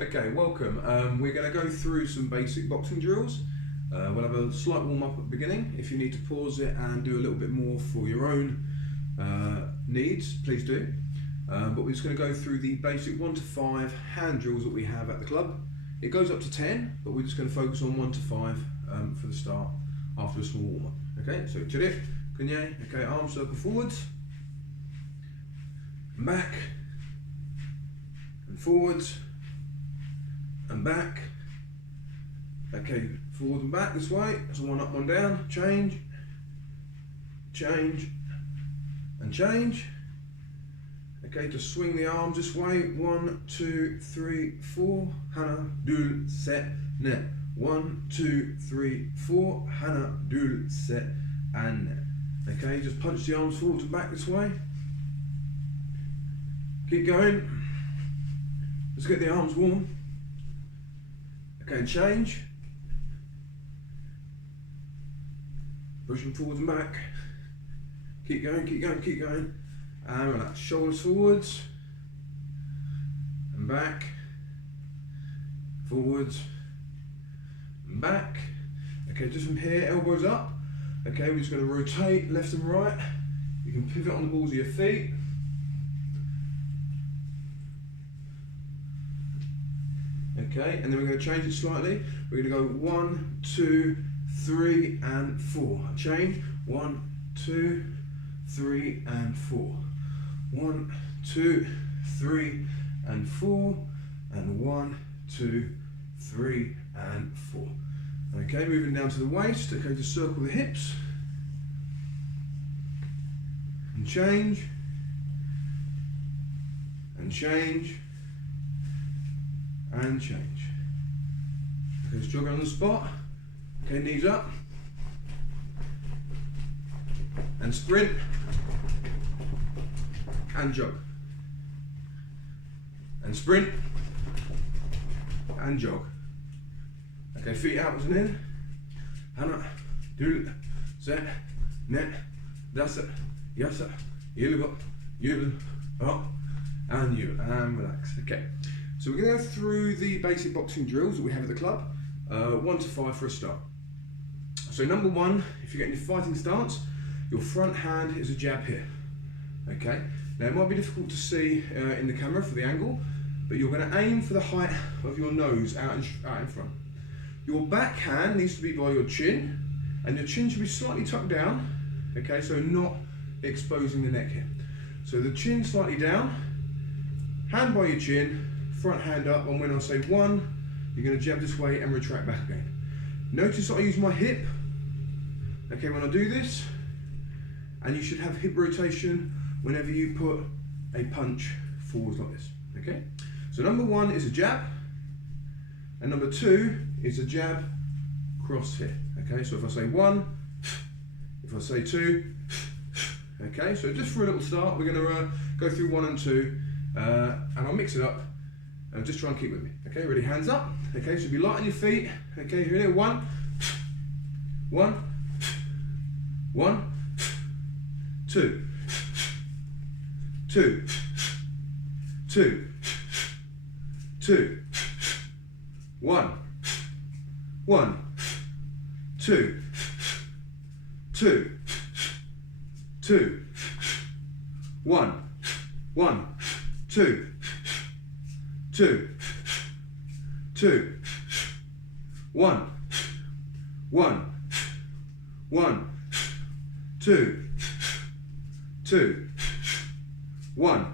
Okay, welcome. We're going to go through some basic boxing drills. We'll have a slight warm up at the beginning. If you need to pause it and do a little bit more for your own needs, please do. But we're just going to go through the basic 1 to 5 hand drills that we have at the club. It goes up to 10, but we're just going to focus on 1 to 5 for the start after a small warm up. Okay, so chirip, kunye, okay, arm circle forwards, and back, and forwards, and back. Okay, forward and back this way. So one up, one down. Change, change, and change. Okay, just swing the arms this way. 1, 2, 3, 4. Hana, dul, set, net. 1, 2, 3, 4. Hana, dul, set, and net. Okay, just punch the arms forward and back this way. Keep going. Let's get the arms warm. Okay, and change. Pushing forwards and back. Keep going, keep going, keep going. And relax. Shoulders forwards. And back. Forwards. And back. Okay, just from here, elbows up. Okay, we're just going to rotate left and right. You can pivot on the balls of your feet. Okay, and then we're going to change it slightly. We're going to go 1, 2, 3, and 4. Change. 1, 2, 3, and 4. 1, 2, 3, and 4. And 1, 2, 3, and 4. Okay, moving down to the waist. Okay, just circle the hips. And change. And change. And change. Okay, just jogging on the spot. Okay, knees up. And sprint. And jog. And sprint. And jog. Okay, feet outwards and in. Hana, dul, set, net, dasa, yasa, yilgo, yul, up, and you, and relax. Okay. So we're going to go through the basic boxing drills that we have at the club, 1 to 5 for a start. So number 1, if you're getting your fighting stance, your front hand is a jab here. Okay. Now it might be difficult to see in the camera for the angle, but you're going to aim for the height of your nose out in front. Your back hand needs to be by your chin, and your chin should be slightly tucked down. Okay, so not exposing the neck here. So the chin slightly down, hand by your chin. Front hand up, and when I say 1, you're going to jab this way and retract back again. Notice that I use my hip, okay, when I do this, and you should have hip rotation whenever you put a punch forwards like this, okay? So number 1 is a jab, and number 2 is a jab cross here, okay? So if I say 1, if I say 2, okay? So just for a little start, we're going to go through 1 and 2, and I'll mix it up. Just try and keep with me. Okay, ready? Hands up. Okay, so be light on your feet. Okay, here. 1, 1, 1, 2, 2, 2, 2, 1, 1, 2, 2, 2, 1, 1, 2. 2, 2, 1, 1, 1, 2, 2, 1,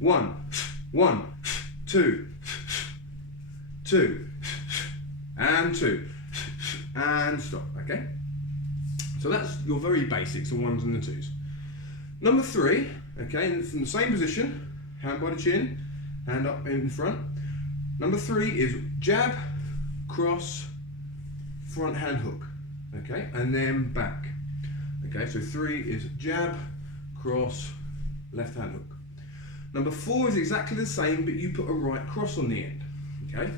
1, 1, 2, 2, and 2, and stop, okay? So that's your very basics, the 1s and the 2s. Number 3, okay, and from the same position, hand by the chin, hand up in front. Number 3 is jab, cross, front hand hook, okay, and then back. Okay, so 3 is jab, cross, left hand hook. Number 4 is exactly the same, but you put a right cross on the end, okay?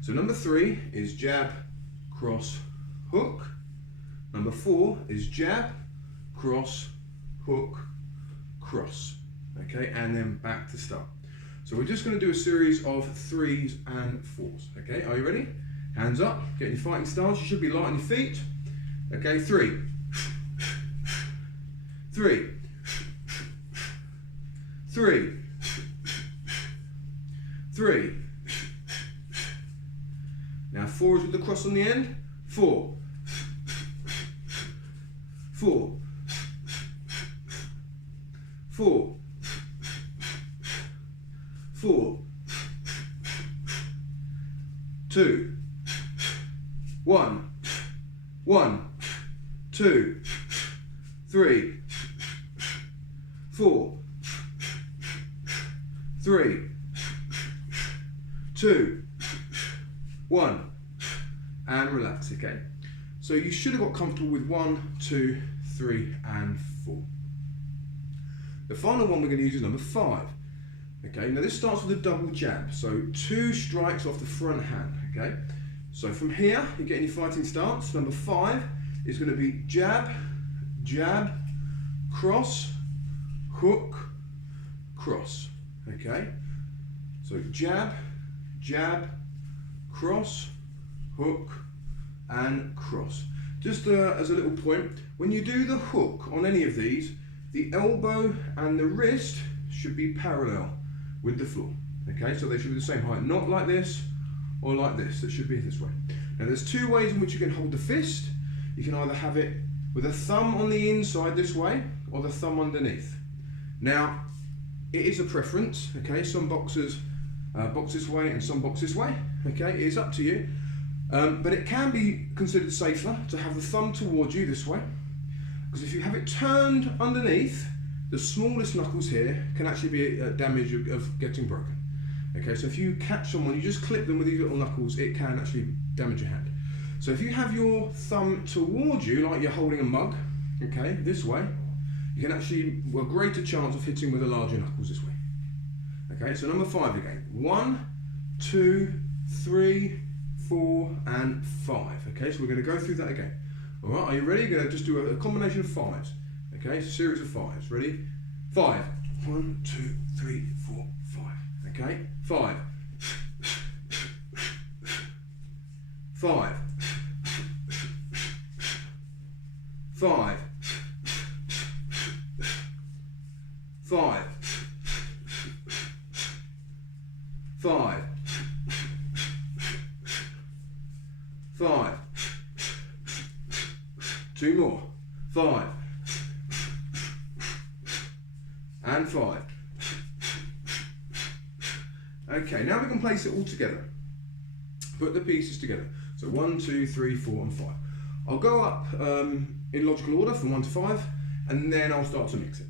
So number 3 is jab, cross, hook. Number 4 is jab, cross, hook, cross, okay, and then back to start. So we're just going to do a series of 3s and 4s. Okay, are you ready? Hands up, get your fighting stance. You should be light on your feet. Okay, 3. 3. 3. 3. Now 4 is with the cross on the end. 4. 4. 4. 4. 2. 1. 1. 2. 3. 4. 3. 2. 1. And relax, okay? So you should have got comfortable with 1, 2, 3, and 4. The final one we're going to use is number 5. Okay, now this starts with a double jab. So 2 strikes off the front hand, okay? So from here, you're getting your fighting stance. Number 5 is going to be jab, jab, cross, hook, cross, okay? So jab, jab, cross, hook, and cross. Just as a little point, when you do the hook on any of these, the elbow and the wrist should be parallel with the floor. Okay, so they should be the same height, not like this or like this. It should be this way. Now there's 2 ways in which you can hold the fist. You can either have it with a thumb on the inside this way or the thumb underneath. Now it is a preference, okay? Some boxers box this way and some box this way, okay? It is up to you. But it can be considered safer to have the thumb towards you this way, because if you have it turned underneath, the smallest knuckles here can actually be at damage of getting broken. Okay, so if you catch someone, you just clip them with these little knuckles, it can actually damage your hand. So if you have your thumb towards you, like you're holding a mug, okay, this way, you can actually, a greater chance of hitting with the larger knuckles this way. Okay, so number 5 again. 1, 2, 3, 4, and 5. Okay, so we're going to go through that again. All right, are you ready? You're going to just do a combination of 5s. Okay, so series of 5s. Ready? 5. 1, 2, 3, 4, 5. Okay, 5. 5. 5. 5. 5. 5. 2 more. 5. And 5. Okay, now we can place it all together. Put the pieces together. So 1, 2, 3, 4, and 5. I'll go up in logical order from 1 to 5, and then I'll start to mix it.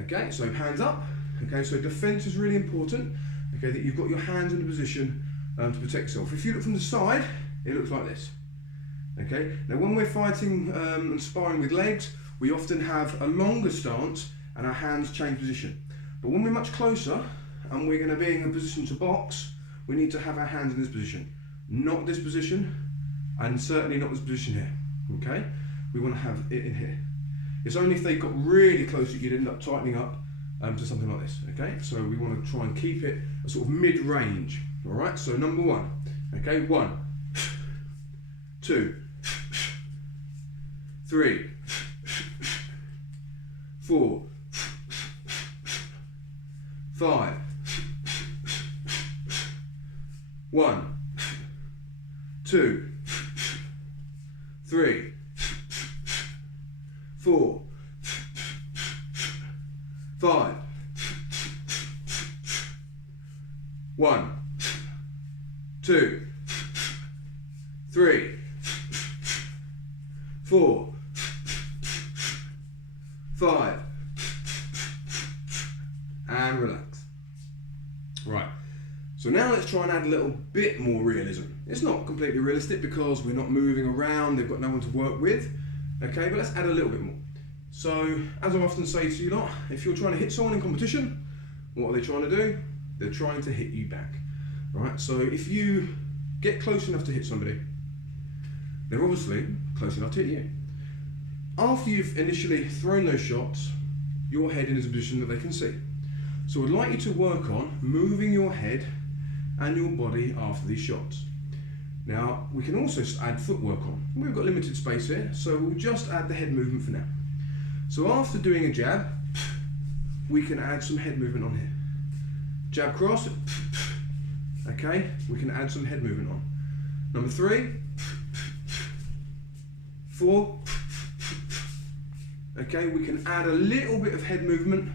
Okay, so hands up. Okay, so defense is really important. Okay, that you've got your hands in a position to protect yourself. If you look from the side, it looks like this. Okay, now when we're fighting and sparring with legs, we often have a longer stance and our hands change position. But when we're much closer and we're going to be in a position to box, we need to have our hands in this position. Not this position, and certainly not this position here. Okay, we want to have it in here. It's only if they got really close that you'd end up tightening up to something like this. Okay, so we want to try and keep it a sort of mid-range. All right, so number 1. Okay, 1, 2, 3, 4, 5, 1, 2, 3, 4, 5, 1, 2, 3, 4, 5, and relax. Right, so now let's try and add a little bit more realism. It's not completely realistic because we're not moving around, they've got no one to work with. Okay, but let's add a little bit more. So, as I often say to you lot, if you're trying to hit someone in competition, what are they trying to do? They're trying to hit you back. Right, so if you get close enough to hit somebody, they're obviously close enough to hit you. After you've initially thrown those shots, your head in a position that they can see. So I'd like you to work on moving your head and your body after these shots. Now, we can also add footwork on. We've got limited space here, so we'll just add the head movement for now. So after doing a jab, we can add some head movement on here. Jab cross, okay, we can add some head movement on. Number 3, 4, okay, we can add a little bit of head movement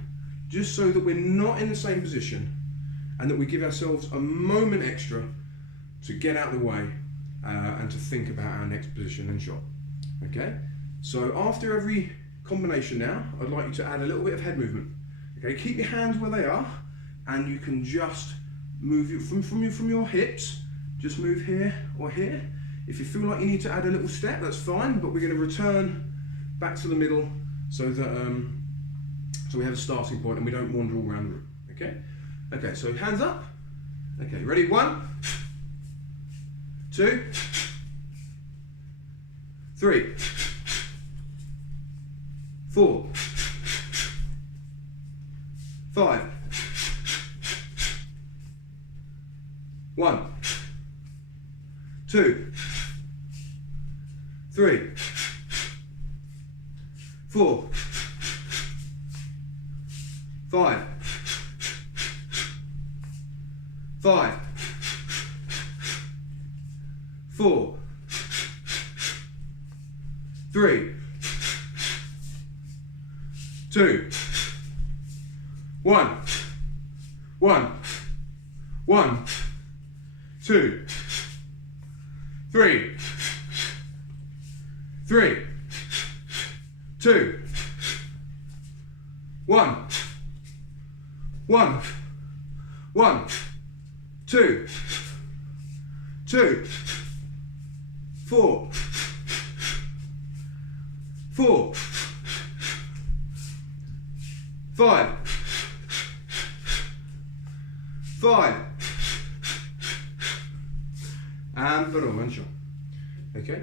just so that we're not in the same position and that we give ourselves a moment extra to get out of the way and to think about our next position and shot. Okay, so after every combination now, I'd like you to add a little bit of head movement. Okay, keep your hands where they are, and you can just move from your hips. Just move here or here. If you feel like you need to add a little step, that's fine. But we're going to return back to the middle so that so we have a starting point and we don't wander all around the room. Okay. Okay. So hands up. Okay. Ready? 1, 2, 3, 4, 5, 1, 2, 3, 4, 5, 5, 4, 3, 2, 1, 1, 1, 2, 3, 3, 2, 1, 1, 1, 2, 2, 4, 4, 5, 5, and boom, and shot. Okay.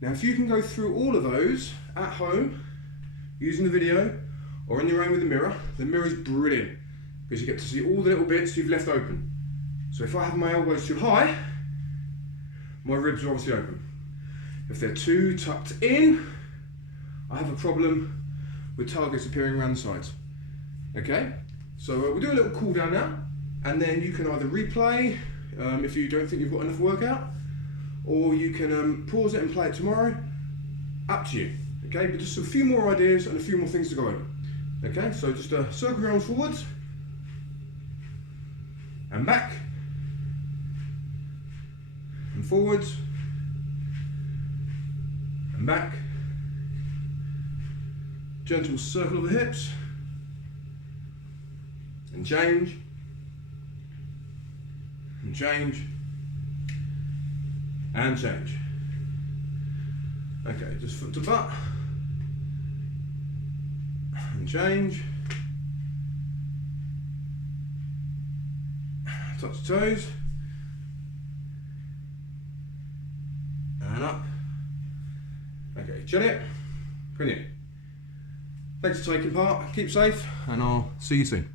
Now, if you can go through all of those at home using the video or on your own with the mirror is brilliant because you get to see all the little bits you've left open. So if I have my elbows too high, my ribs are obviously open. If they're too tucked in, I have a problem with targets appearing around the sides. Okay, so we'll do a little cool down now, and then you can either replay if you don't think you've got enough workout, or you can pause it and play it tomorrow. Up to you. Okay, but just a few more ideas and a few more things to go over. Okay, so just circle your arms forwards and back and forwards and back. Gentle circle of the hips and change and change and change. Okay, just foot to butt and change. Touch the toes and up. Okay, chill it. Brilliant. Thanks for taking part. Keep safe, and I'll see you soon.